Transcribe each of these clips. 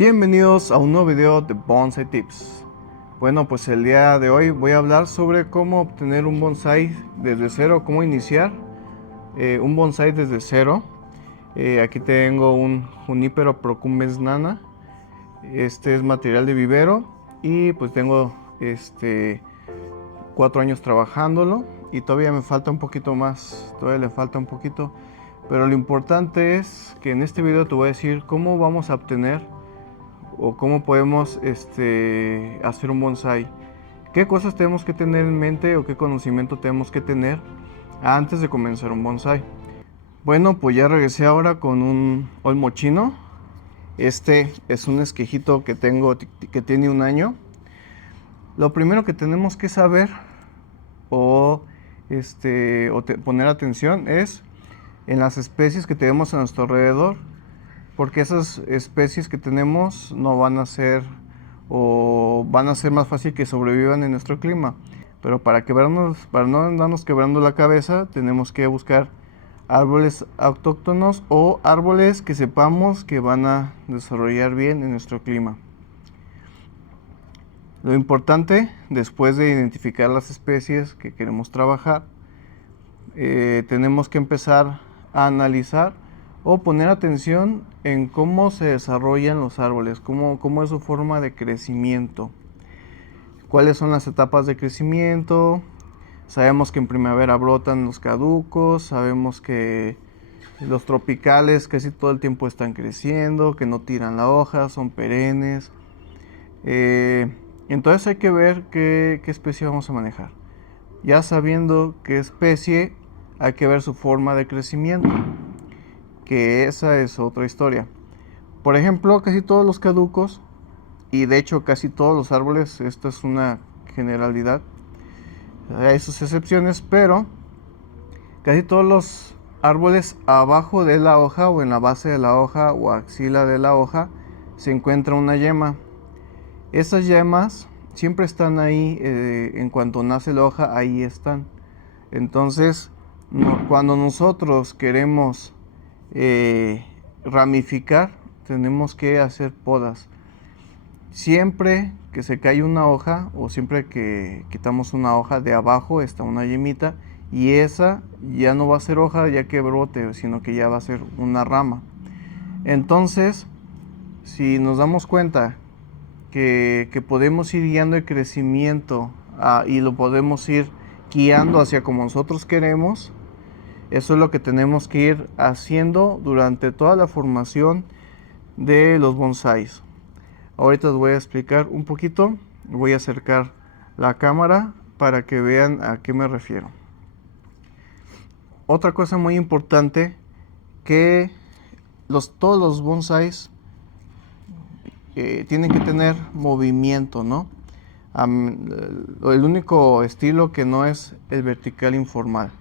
Bienvenidos a un nuevo video de Bonsai Tips. Bueno, pues el día de hoy voy a hablar sobre cómo obtener un bonsai desde cero, cómo iniciar un bonsai desde cero. Aquí tengo un Junipero Procumbens nana. Este es material de vivero y pues tengo 4 años trabajándolo y todavía me falta un poquito más, todavía le falta un poquito. Pero lo importante es que en este video te voy a decir cómo vamos a obtener o cómo podemos hacer un bonsai. ¿Qué cosas tenemos que tener en mente o qué conocimiento tenemos que tener antes de comenzar un bonsai? Bueno, pues ya regresé ahora con un olmo chino. Este es un esquejito que tengo que tiene un año. Lo primero que tenemos que saber o, poner atención es en las especies que tenemos a nuestro alrededor, porque esas especies que tenemos no van a ser o van a ser más fácil que sobrevivan en nuestro clima. Pero para no andarnos quebrando la cabeza, tenemos que buscar árboles autóctonos o árboles que sepamos que van a desarrollar bien en nuestro clima. Lo importante, después de identificar las especies que queremos trabajar, tenemos que empezar a analizar o poner atención en cómo se desarrollan los árboles, cómo es su forma de crecimiento, cuáles son las etapas de crecimiento. Sabemos que en primavera brotan los caducos, sabemos que los tropicales casi todo el tiempo están creciendo, que no tiran la hoja, son perennes. Entonces hay que ver qué especie vamos a manejar. Ya sabiendo qué especie, hay que ver su forma de crecimiento, que esa es otra historia. Por ejemplo, casi todos los caducos, y de hecho casi todos los árboles, esta es una generalidad, hay sus excepciones, pero casi todos los árboles abajo de la hoja o en la base de la hoja o axila de la hoja se encuentra una yema. Esas yemas siempre están ahí, en cuanto nace la hoja, ahí están. Entonces, cuando nosotros queremos ramificar, tenemos que hacer podas. Siempre que se cae una hoja o siempre que quitamos una hoja, de abajo está una yemita y esa ya no va a ser hoja ya que brote, sino que ya va a ser una rama. Entonces, si nos damos cuenta que podemos ir guiando el crecimiento y lo podemos ir guiando hacia como nosotros queremos, eso es lo que tenemos que ir haciendo durante toda la formación de los bonsáis. Ahorita les voy a explicar un poquito, voy a acercar la cámara para que vean a qué me refiero. Otra cosa muy importante, que todos los bonsáis tienen que tener movimiento, ¿no? El único estilo que no es el vertical informal,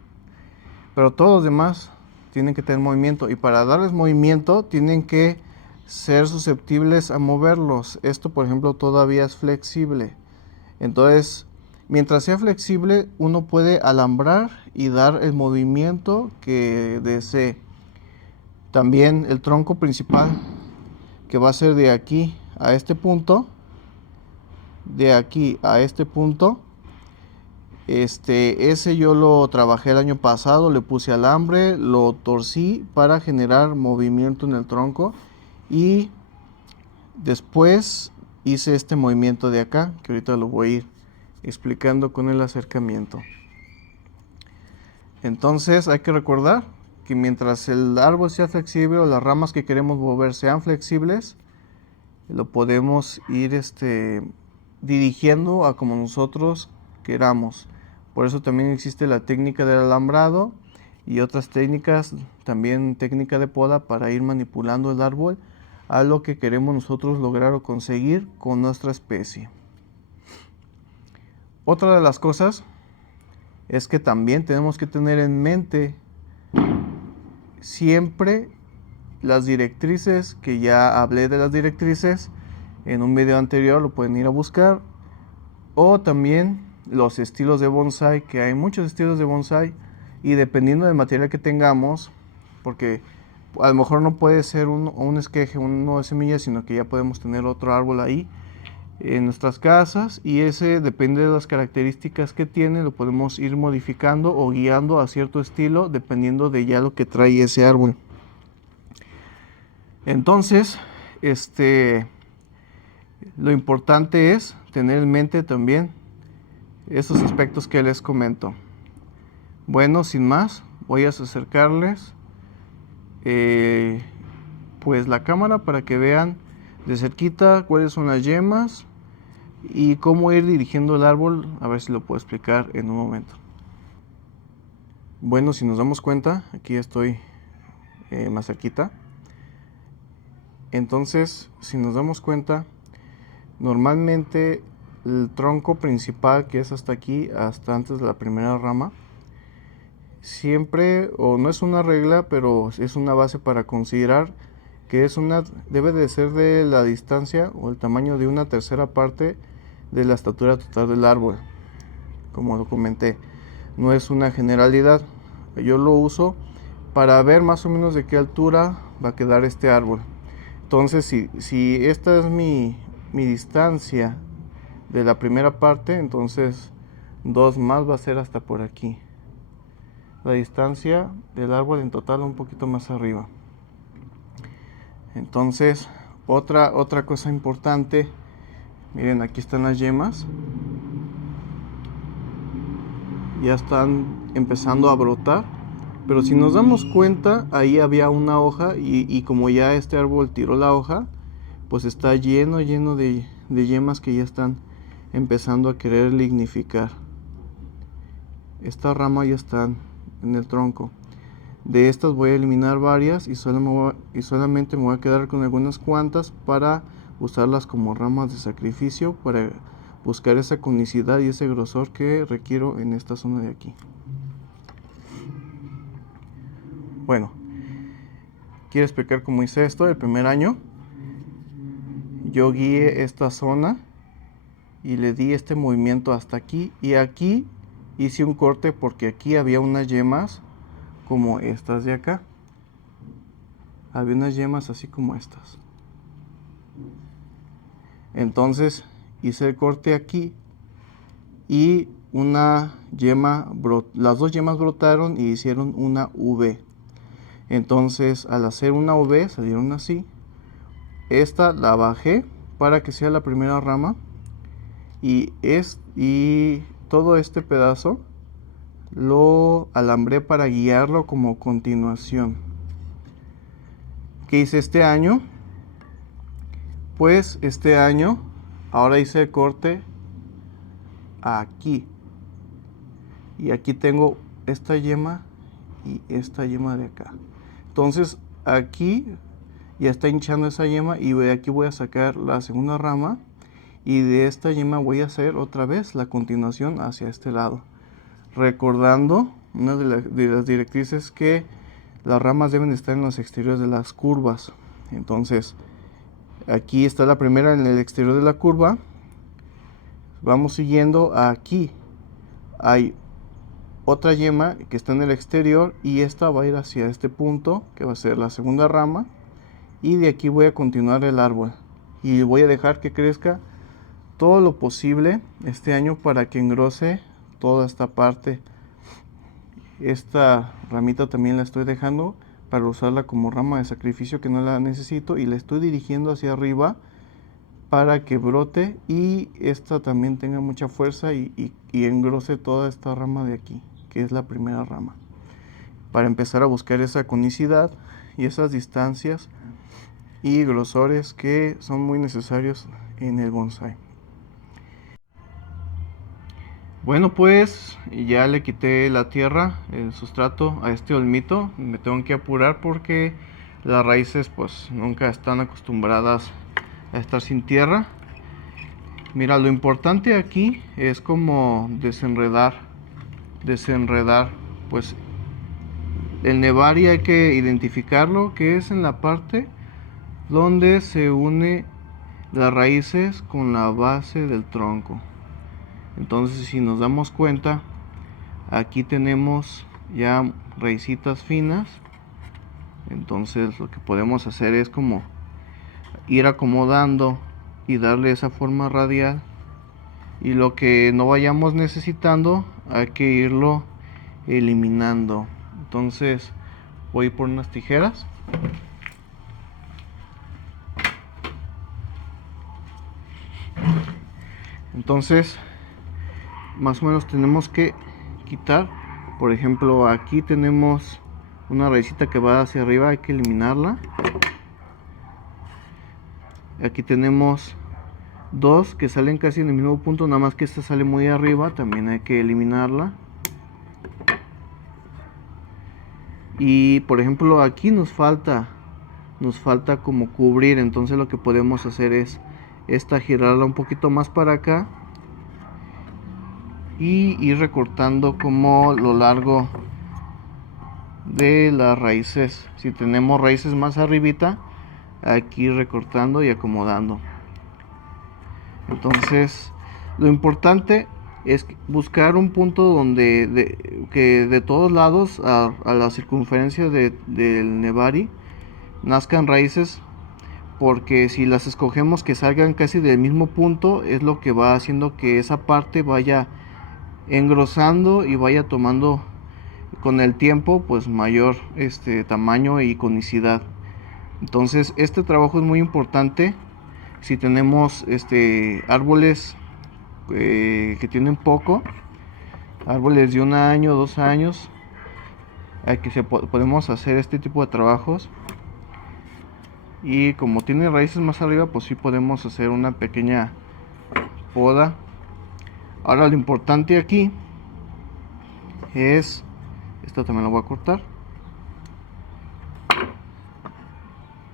pero todos los demás tienen que tener movimiento, y para darles movimiento tienen que ser susceptibles a moverlos. Esto, por ejemplo, todavía es flexible. Entonces, mientras sea flexible, uno puede alambrar y dar el movimiento que desee. También el tronco principal, que va a ser de aquí a este punto, de aquí a este punto, ese yo lo trabajé el año pasado, le puse alambre, lo torcí para generar movimiento en el tronco y después hice este movimiento de acá, que ahorita lo voy a ir explicando con el acercamiento. Entonces hay que recordar que mientras el árbol sea flexible o las ramas que queremos mover sean flexibles, lo podemos ir dirigiendo a como nosotros queramos. Por eso también existe la técnica del alambrado y otras técnicas, también técnica de poda, para ir manipulando el árbol a lo que queremos nosotros lograr o conseguir con nuestra especie. Otra de las cosas es que también tenemos que tener en mente siempre las directrices, que ya hablé de las directrices en un video anterior, lo pueden ir a buscar, o también los estilos de bonsai, que hay muchos estilos de bonsai y dependiendo del material que tengamos, porque A lo mejor no puede ser un esqueje, uno de semillas, sino que ya podemos tener otro árbol ahí en nuestras casas, y ese depende de las características que tiene, lo podemos ir modificando o guiando a cierto estilo dependiendo de ya lo que trae ese árbol. Entonces, lo importante es tener en mente también estos aspectos que les comento. Bueno, sin más, voy a acercarles pues la cámara para que vean de cerquita cuáles son las yemas y cómo ir dirigiendo el árbol, a ver si lo puedo explicar en un momento. Bueno, si nos damos cuenta, aquí estoy más cerquita. Entonces, si nos damos cuenta, normalmente el tronco principal, que es hasta aquí, hasta antes de la primera rama, siempre, o no es una regla, pero es una base para considerar que debe de ser de la distancia o el tamaño de una tercera parte de la estatura total del árbol. Como lo comenté, no es una generalidad. Yo lo uso para ver más o menos de qué altura va a quedar este árbol. Entonces, si esta es mi distancia de la primera parte, entonces 2 más va a ser hasta por aquí. La distancia del árbol en total un poquito más arriba. Entonces, otra cosa importante, miren, aquí están las yemas. Ya están empezando a brotar, pero si nos damos cuenta, ahí había una hoja y como ya este árbol tiró la hoja, pues está lleno de yemas que ya están empezando a querer lignificar. Esta rama ya están en el tronco. De estas voy a eliminar varias y solamente me voy a quedar con algunas cuantas para usarlas como ramas de sacrificio, para buscar esa conicidad y ese grosor que requiero en esta zona de aquí. Bueno, quiero explicar cómo hice esto. El primer año yo guié esta zona y le di este movimiento hasta aquí, y aquí hice un corte porque aquí había unas yemas como estas de acá. Había unas yemas así como estas. Entonces hice el corte aquí y las dos yemas brotaron y hicieron una V. Entonces, al hacer una V salieron así. Esta la bajé para que sea la primera rama y todo este pedazo lo alambré para guiarlo como continuación. ¿Qué hice este año? Pues este año ahora hice el corte aquí, y aquí tengo esta yema y esta yema de acá. Entonces aquí ya está hinchando esa yema y de aquí voy a sacar la segunda rama, y de esta yema voy a hacer otra vez la continuación hacia este lado, recordando una de las directrices que las ramas deben estar en los exteriores de las curvas. Entonces aquí está la primera en el exterior de la curva. Vamos siguiendo aquí. Hay otra yema que está en el exterior y esta va a ir hacia este punto que va a ser la segunda rama, y de aquí voy a continuar el árbol y voy a dejar que crezca todo lo posible este año para que engrose toda esta parte. Esta ramita también la estoy dejando para usarla como rama de sacrificio, que no la necesito, y la estoy dirigiendo hacia arriba para que brote y esta también tenga mucha fuerza y engrose toda esta rama de aquí, que es la primera rama, para empezar a buscar esa conicidad y esas distancias y grosores que son muy necesarios en el bonsái. Bueno, pues ya le quité la tierra, el sustrato a este olmito. Me tengo que apurar porque las raíces pues nunca están acostumbradas a estar sin tierra. Mira, lo importante aquí es como desenredar, pues el nevari hay que identificarlo, que es en la parte donde se une las raíces con la base del tronco. Entonces, si nos damos cuenta, aquí tenemos ya raícitas finas Entonces lo que podemos hacer es como ir acomodando y darle esa forma radial, y lo que no vayamos necesitando hay que irlo eliminando. Entonces voy por unas tijeras. Entonces más o menos tenemos que quitar, por ejemplo, aquí tenemos una raicita que va hacia arriba, hay que eliminarla. Aquí tenemos dos que salen casi en el mismo punto, nada más que esta sale muy arriba, también hay que eliminarla. Y por ejemplo aquí nos falta como cubrir, entonces lo que podemos hacer es esta, girarla un poquito más para acá y ir recortando como lo largo de las raíces. Si tenemos raíces más arribita, hay que ir recortando y acomodando. Entonces lo importante es buscar un punto donde que de todos lados a la circunferencia del nebari nazcan raíces, porque si las escogemos que salgan casi del mismo punto, es lo que va haciendo que esa parte vaya engrosando y vaya tomando con el tiempo pues mayor tamaño y conicidad. Entonces este trabajo es muy importante si tenemos árboles que tienen poco, árboles de 1 año, 2 años. Podemos hacer este tipo de trabajos, y como tiene raíces más arriba, pues sí podemos hacer una pequeña poda. Ahora lo importante aquí es, esto también lo voy a cortar,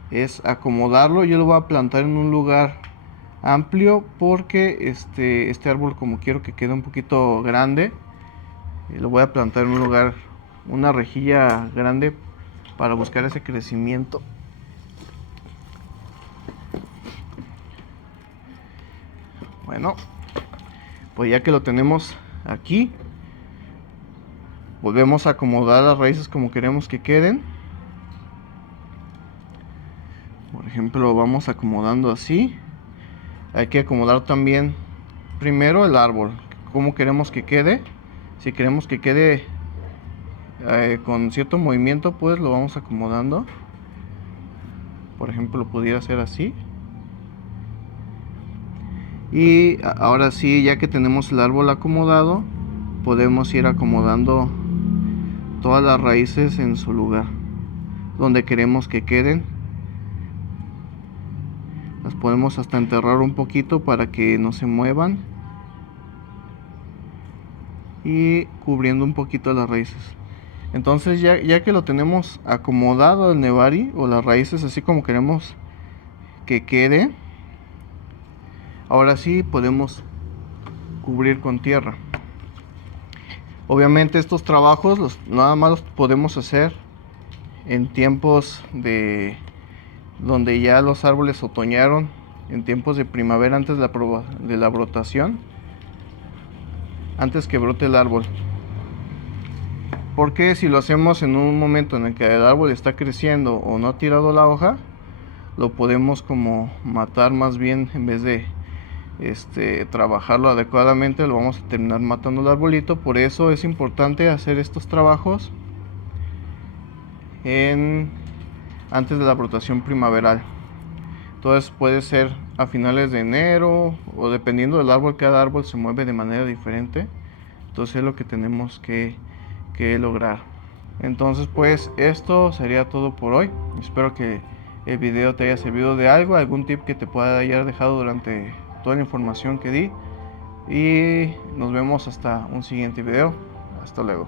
es acomodarlo. Yo lo voy a plantar en un lugar amplio porque este árbol, como quiero que quede un poquito grande, lo voy a plantar en un lugar, una rejilla grande, para buscar ese crecimiento. Bueno, pues ya que lo tenemos aquí, volvemos a acomodar las raíces como queremos que queden. Por ejemplo, vamos acomodando así. Hay que acomodar también primero el árbol, como queremos que quede. Si queremos que quede con cierto movimiento, pues lo vamos acomodando. Por ejemplo, pudiera ser así. Y ahora sí, ya que tenemos el árbol acomodado, podemos ir acomodando todas las raíces en su lugar donde queremos que queden. Las podemos hasta enterrar un poquito para que no se muevan, y cubriendo un poquito las raíces. Entonces ya que lo tenemos acomodado el nebari o las raíces así como queremos que quede, ahora sí podemos cubrir con tierra. Obviamente estos trabajos nada más los podemos hacer en tiempos donde ya los árboles otoñaron, en tiempos de primavera, antes de la brotación, antes que brote el árbol. Porque si lo hacemos en un momento en el que el árbol está creciendo o no ha tirado la hoja, lo podemos como matar más bien. En vez de trabajarlo adecuadamente, lo vamos a terminar matando el arbolito. Por eso es importante hacer estos trabajos antes de la brotación primaveral. Entonces puede ser a finales de enero, o dependiendo del árbol, cada árbol se mueve de manera diferente. Entonces es lo que tenemos que lograr. Entonces pues esto sería todo por hoy. Espero que el video te haya servido de algo, algún tip que te pueda haber dejado durante toda la información que di, y nos vemos hasta un siguiente video. Hasta luego.